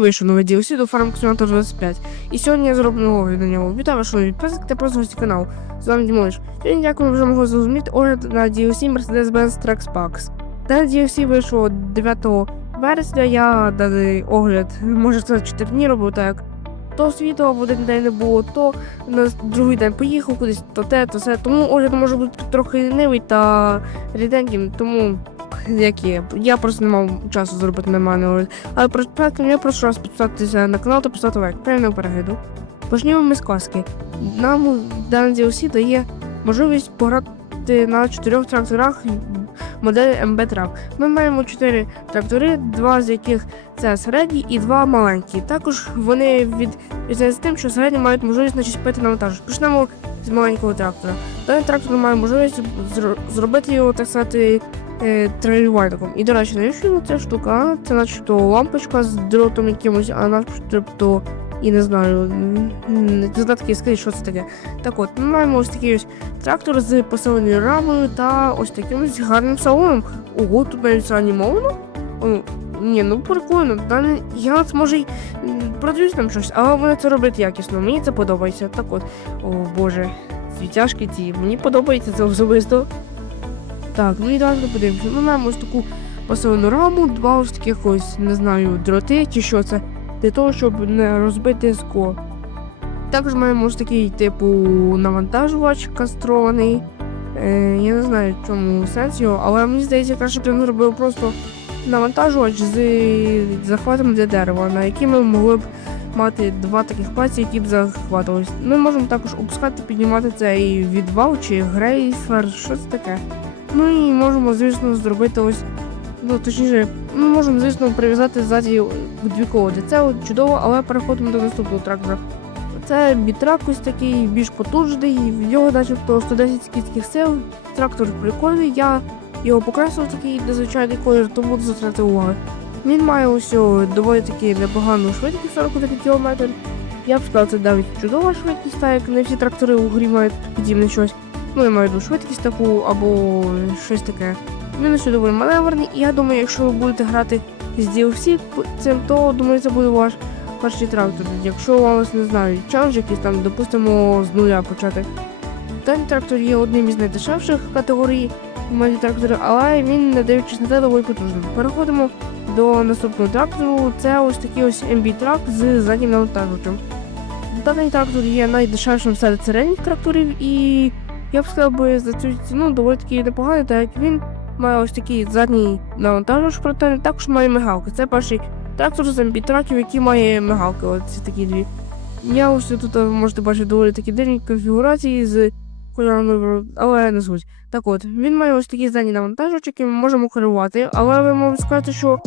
Вийшов новий DLC до Farm Simulator 25. І сьогодні я зроблю огляд на нього. Вітаю вас, шановні підписники та просто гості каналу. З вами Дімониш. Сьогодні, як ви вже могли зрозуміти, огляд на DLC Mercedes-Benz Trax Packs. Дане DLC вийшло 9 вересня, я даний огляд, може це 4 дні робив так. То світло в один день не було, то на другий день поїхав кудись, то те, то все. Тому огляд може бути трохи лінивий та ріденьким, тому як є. Я просто не мав часу зробити нормальний. Але початком я прошу вас підписатися на канал та поставити лайк. Приємного перегляду. Почнімо ми з класки. Нам даний DLC дає можливість пограти на чотирьох тракторах моделі MB Truck. Ми маємо чотири трактори, два з яких це середні і два маленькі. Також вони відрізняються тим, що середні мають можливість начепити навантаження. Почнемо з маленького трактора. Даний трактор має можливість зробити його, так сказати, е. І, до речі, навіщо ця штука? Це начебто лампочка з дротом якимось, а начебто, і не знаю, такі скажіть, що це таке. Так от, ми маємо ось такий ось трактор з посиленою рамою та ось таким ось гарним салоном. Ого, тут навіть анімовано. Ні, ну прикольно. Я може й м, продаюсь там щось, але вони це роблять якісно. Мені це подобається. Так от, о боже, світяшки ті. Мені подобається це особисто. Так, ну і давайте подивимося. Ми маємо ось таку посилену раму, два ось таких ось, не знаю, дроти чи що це, для того, щоб не розбити скло. Також маємо ось такий, типу, навантажувач кастрований. Е, я не знаю, в чому сенс його, але мені здається, краще б він зробив просто навантажувач з захватом для дерева, на який ми могли б мати два таких пальці, які б захватувались. Ми можемо також опускати, піднімати цей відвал чи грейфер, що це таке. Ну і можемо, звісно, зробити ось. Ну, точніше, ми можемо, звісно, прив'язати ззаді дві колоди. Це от чудово, але переходимо до наступного трактора. Це бітрак ось такий більш потужний, в нього начебто 110 кінських сил. Трактор прикольний, я його покрасив такий незвичайний колір, тому зосередити уваги. Він має ось доволі таки непогану швидкість 41 км. Я б сказав, це навіть чудова швидкість, так як не всі трактори у грі мають подібне щось. Ну, я маю швидкість таку або щось таке. Він ось доволі маневрений, і я думаю, якщо ви будете грати з DLC цим, то думаю, це буде ваш перший трактор. Якщо у вас не знаю, челендж якийсь там, допустимо, з нуля почати. Даний трактор є одним із найдешевших категорій моделі тракторів, але він, не дивлячись на те, доволі потужним. Переходимо до наступного трактору. Це ось такий ось MB трак з заднім навантажувачем. Даний трактор є найдешевшим серед середніх тракторів, і я б сказав би за цю ціну доволі таки непоганий, так як він має ось такий задній навантажувач, проте також має мигалки. Це перший трактор з MB-траків, який має мигалки. Ось такі дві. Я ось тут можете бачити доволі такі дивні конфігурації з кольорами, але не суть. Так от, він має ось такі задні навантажувачі, які ми можемо керувати, але ви можете сказати, що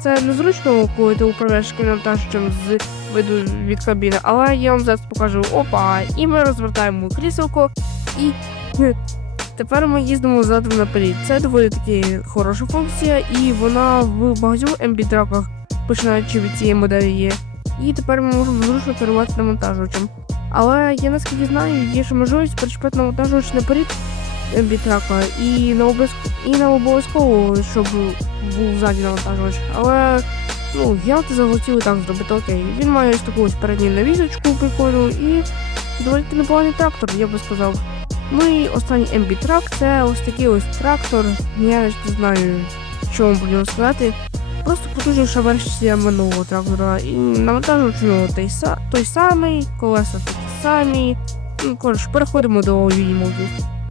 це незручно, коли ти управляєш таким з виду від кабіни, але я вам зараз покажу опа, і ми розвертаємо кріселко і тепер ми їздимо задом наперед. Це доволі таки хороша функція, і вона в багатьох MB-траках, починаючи від цієї моделі є. І тепер ми можемо зручно керувати навантажувачем. Але я наскільки знаю, є ще можливість причепити навантажувач наперед MB-трака і на обов'язково і на обов'язково, щоб був ззаді навантажувач. Але ну, я це захотів так зробити окей. Він має ось таку ось передню навісочку прикольну і доволі непоганий трактор, я би сказав. Ну і останній MB трак це ось такий ось трактор. Я не знаю, що вам про нього сказати. Просто потужніша версія минулого трактора. І навантажувач у нього той, той самий, колеса такі самі. Ну, коротше, переходимо до юнімодів.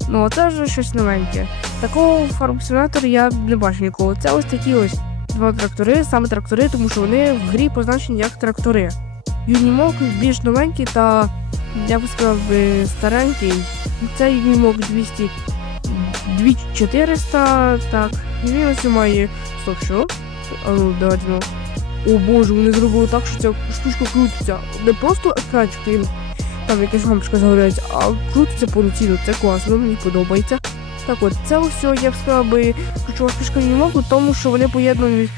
Ну, а це вже щось новеньке. Такого фармсимулятора я не бачив ніколи. Це ось такі ось два трактори, саме трактори, тому що вони в грі позначені як трактори. Юнімок більш новенький та, я би сказав, старенький. Це Юнімок 200 2400, так. Він ось має. Стоп, що? А ну, давайте. О боже, вони зробили так, що ця штучка крутиться. Не просто екранчик, там якась лампочка загоряється, а крутиться повноцінно. Це класно, мені подобається. Так от, це все, я б сказав би, ключова фішка Юнімоку, тому що вони поєднують ну,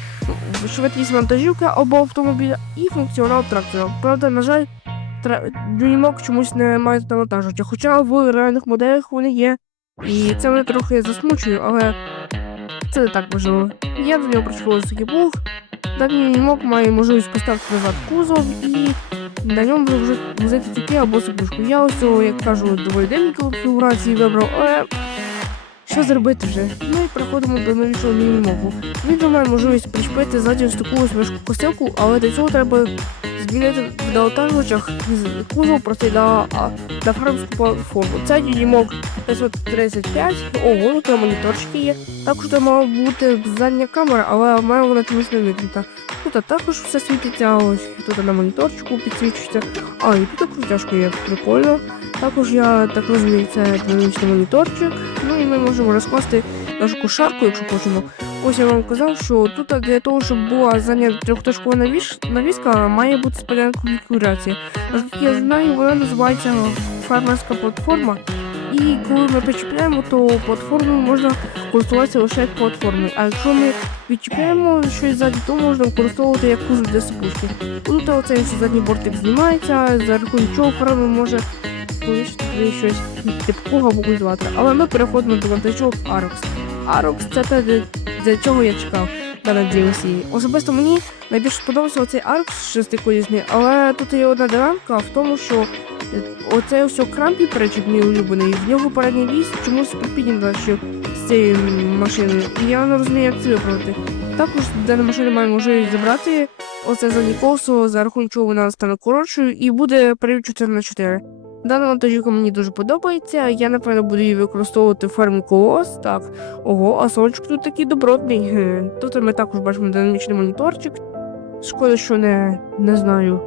швидкість вантажівки або автомобіля і функціонал трактора. Правда, на жаль. Юнімок чомусь не має навантажувача, хоча в реальних моделях вони є. І це мене трохи засмучує, але це не так важливо. Я до нього такий блог. Даний німок має можливість поставити назад кузов і на ньому вже взяти тільки або сипушку. Я ось, о, як кажу, доволі денні конфігурації вибрав, але що зробити вже? Ну і переходимо до новішого мінімоку. Він вже має можливість причепити ззаді ось таку ось важку косилку, але для цього треба змінити в навантажувачах з- кузов простий на, на фармську платформу. Це Unimog 535, ого, ну там моніторчики є. Також там мала бути задня камера, але має вона чомусь не вимкнута. Тут також все світиться, ось тут на моніторчику підсвічується. А, і тут крутяшка є, прикольно. Також я так розумію, це динамічний моніторчик. Ми можемо розкласти нашу кошарку, якщо хочемо. Ось я вам казав, що тут для того, щоб була задня трьохточкова навіш... навіска, має бути спеціальна конфігурація. Наскільки я знаю, вона називається фермерська платформа. І коли ми причіпляємо, то платформою можна користуватися лише як платформою. А якщо ми відчіпляємо щось ззаді, то можна використовувати як кузов для сипушки. Тут оцей задній бортик знімається, за рахунок чого фермер може туди щось типу або культиватора. Але ми переходимо до вантажок Arox. Arox це те, для, чого я чекав на DLC. Особисто мені найбільше сподобався оцей Arox шестиколісний, але тут є одна дилемка в тому, що е, оцей ось крампі перечик мій улюблений, в нього передній віз чомусь піднята що з цією машиною. І я не розумію, як це виправити. Також дана машина має можливість забрати оце заднє колесо, за рахунок чого вона стане коротшою і буде 4 на 4 Дана вантажівка мені дуже подобається. Я, напевно, буду її використовувати в фермі колос. Так, ого, а сончик тут такий добротний. Тут ми також бачимо динамічний моніторчик. Шкода, що не, не знаю,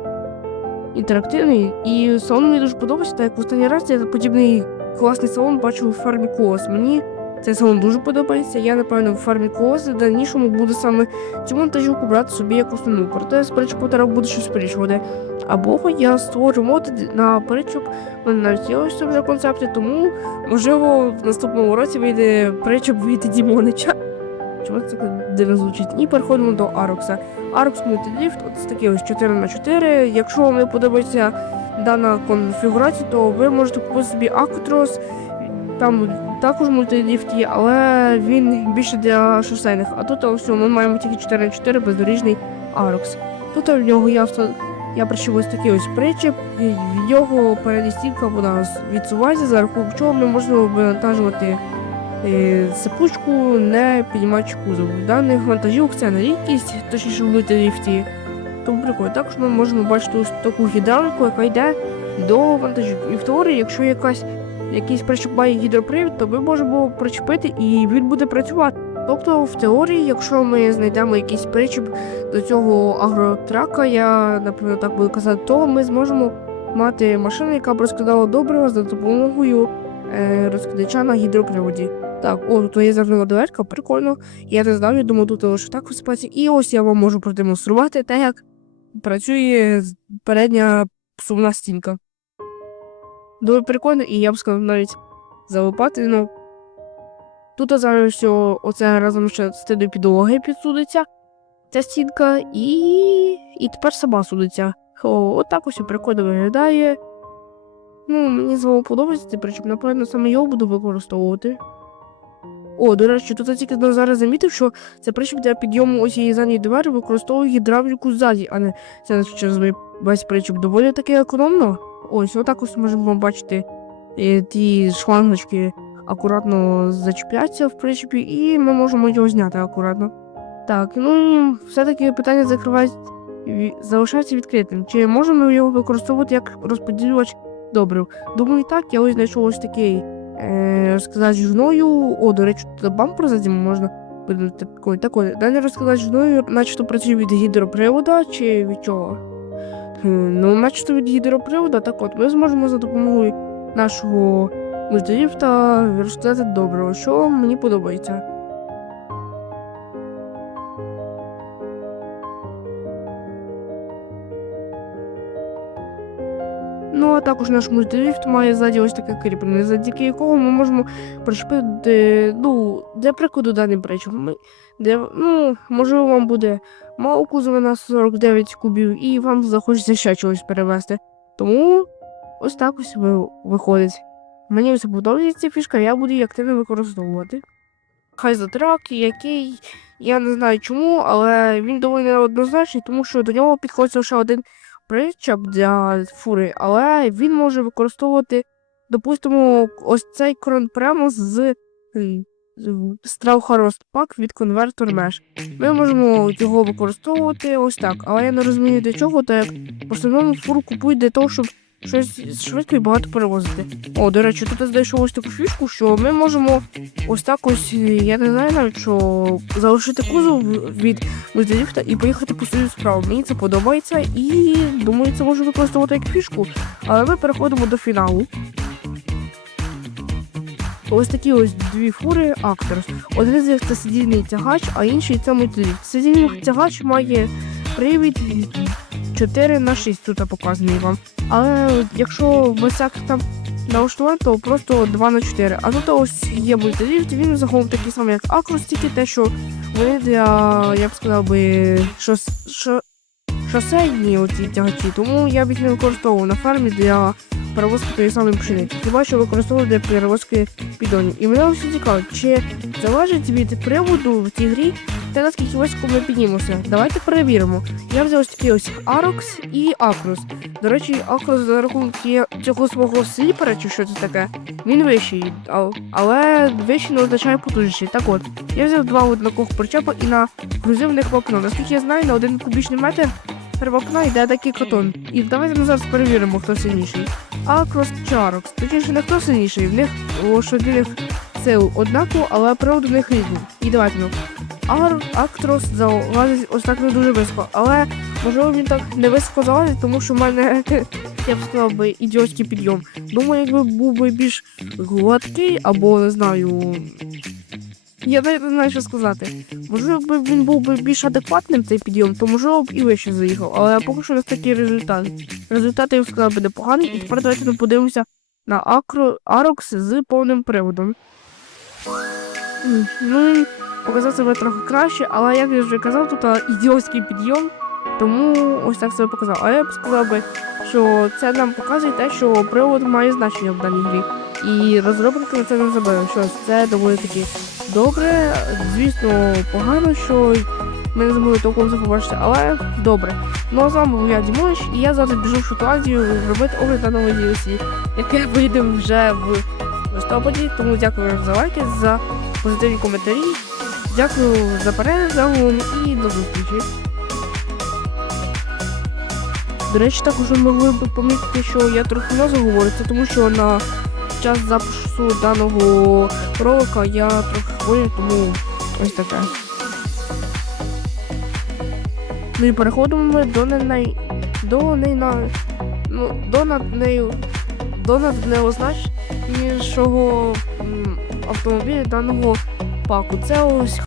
інтерактивний. І салон мені дуже подобається, так як в останній раз я подібний класний салон бачив у фермі колос. Мені цей салон дуже подобається. Я, напевно, в фермі колос в дальнішому буду саме цю монтажівку брати собі як основну. Проте з треба буде щось вирішувати. Або я створю мод на в мене навіть є ось це вже концепти, тому можливо в наступному році вийде причоп від Дімонича. Чому це дивно звучить? І переходимо до Арокса. Арокс Multilift, от такий ось 4 на 4 Якщо вам не подобається дана конфігурація, то ви можете купити собі Акутрос. Там також мультиліфт є, але він більше для шосейних. А тут ось ми маємо тільки 4 на 4 бездоріжний Арокс. Тут в нього авто я причем ось такий ось причеп, і в нього передня стінка вона відсувається, за рахунок чого ми можемо вивантажувати е, сипучку, не піднімаючи кузов. Даних вантажівок це на рідкість, точніше в ліфті. Тому прикольно. Також ми можемо бачити ось таку гідравліку, яка йде до вантажівки. І в теорії, якщо якась якийсь причеп має гідропривід, то ми можемо причепити і він буде працювати. Тобто, в теорії, якщо ми знайдемо якийсь причіп до цього агротрака, я, наприклад, так буду казати, то ми зможемо мати машину, яка б розкидала добрива за допомогою е, розкидача на гідроприводі. Так, о, тут є загнула дверка, прикольно. Я не знав, я думав, тут лише так висипається. І ось я вам можу продемонструвати те, як працює передня сувна стінка. Дуже прикольно, і я б сказав навіть залипати, ну. Тут зараз все оце разом ще з тидою підлоги підсудиться ця стінка, і. і тепер сама судиться. О, отак ось прикольно виглядає. Ну, мені знову подобається цей причіп, напевно, саме його буду використовувати. О, до речі, тут я тільки зараз замітив, що це причіп для підйому ось її задньої двері використовує гідравліку ззаді, а не це через весь причіп доволі таки економно. Ось, отак ось можемо бачити е, ті шлангочки акуратно зачіпляться в причепі, і ми можемо його зняти акуратно. Так, ну все-таки питання закривається залишається відкритим. Чи можемо його використовувати як розподілювач добрив? Думаю, так, я ось знайшов ось такий е, розказач жною. О, до речі, тут бампер за цим можна видати такий. Такий. Далі розказач жною, начебто працює від гідропривода чи від чого? Ну, начебто від гідропривода, так от ми зможемо за допомогою нашого мультиліфта розказати доброго, що мені подобається. Ну, а також наш мультиліфт має ззаді ось таке кріплення, завдяки якого ми можемо пришпити, ну, для прикладу даний. Ми, для, ну, можливо, вам буде мало кузова на 49 кубів, і вам захочеться ще чогось перевезти. Тому ось так ось ви- виходить. Мені все подобається ця фішка, я буду її активно використовувати. хайзотрак, який я не знаю чому, але він доволі неоднозначний, тому що до нього підходить лише один причеп для фури, але він може використовувати, допустимо, ось цей крон прямо з Страухарост пак від Converter Mesh. Ми можемо його використовувати ось так, але я не розумію для чого, так як в основному фур купують для того, щоб щось швидко і багато перевозити. О, до речі, тут я знайшов ось таку фішку, що ми можемо ось так ось, я не знаю навіть, що залишити кузов від мультиліфта і поїхати по свою справу. Мені це подобається і думаю, це можу використовувати як фішку. Але ми переходимо до фіналу. Ось такі ось дві фури Actors. Один з них це сидільний тягач, а інший це мультиліфт. Сидільний тягач має привід 4 на 6 тут показаний вам. Але якщо всяких там налаштувань, то просто 2 на 4. А тут ось є мультиліфт, він загалом такий самий, як Acros, тільки те, що вони для, я б сказав би, шос, шо, шосейні оці тягачі. Тому я б їх не використовував на фермі для перевозки тої самої пшениці. Хіба що використовую для перевозки підонів. І мене ось цікаво, чи залежить від приводу в цій грі те, наскільки високо ми піднімемося. Давайте перевіримо. Я взяв ось такий ось Арокс і Акрос. До речі, Акрос за рахунок цього свого сліпера, чи що це таке, він вищий, але вищий не означає потужніший. Так от, я взяв два однакових причепа і на грузив в них вапно. Наскільки я знаю, на один кубічний метр вапна йде такий катон. І давайте ми зараз перевіримо, хто сильніший. Акрос чи Арокс. Точніше, не хто сильніший, в них лошадиних сил однаково, але приводу в них різні. І давайте ну. Ар Актрос залазить ось так не дуже високо, але можливо він так не високо залазить, тому що в мене, я б сказав би, ідіотський підйом. Думаю, якби був би більш гладкий, або не знаю. Я навіть не знаю, що сказати. Можливо, якби він був би більш адекватним цей підйом, то можливо б і вище заїхав. Але поки що у нас такий результат. Результат, я б сказав, би непоганий. І тепер давайте подивимося на Акро Арокс з повним приводом. Ну, показав себе трохи краще, але як я вже казав, тут ідіотський підйом, тому ось так себе показав. А я б сказав би, що це нам показує те, що привод має значення в даній грі. І розробники на це не забили. Що це доволі таки добре. Звісно, погано, що ми не змогли толком це побачити, але добре. Ну а з вами був я Дімош, і я зараз біжу в Шотландію робити огляд на новий DLC, яке вийде вже в листопаді. Тому дякую вам за лайки, за позитивні коментарі. Дякую за перегляд і до зустрічі. До речі, також ви могли б помітити, що я трохи нозу говорю, це тому що на час запису даного ролика я трохи хворію, тому ось таке. Ну і переходимо ми до не до не на ну, до над нею до над неозначнішого автомобіля даного паку. Це ось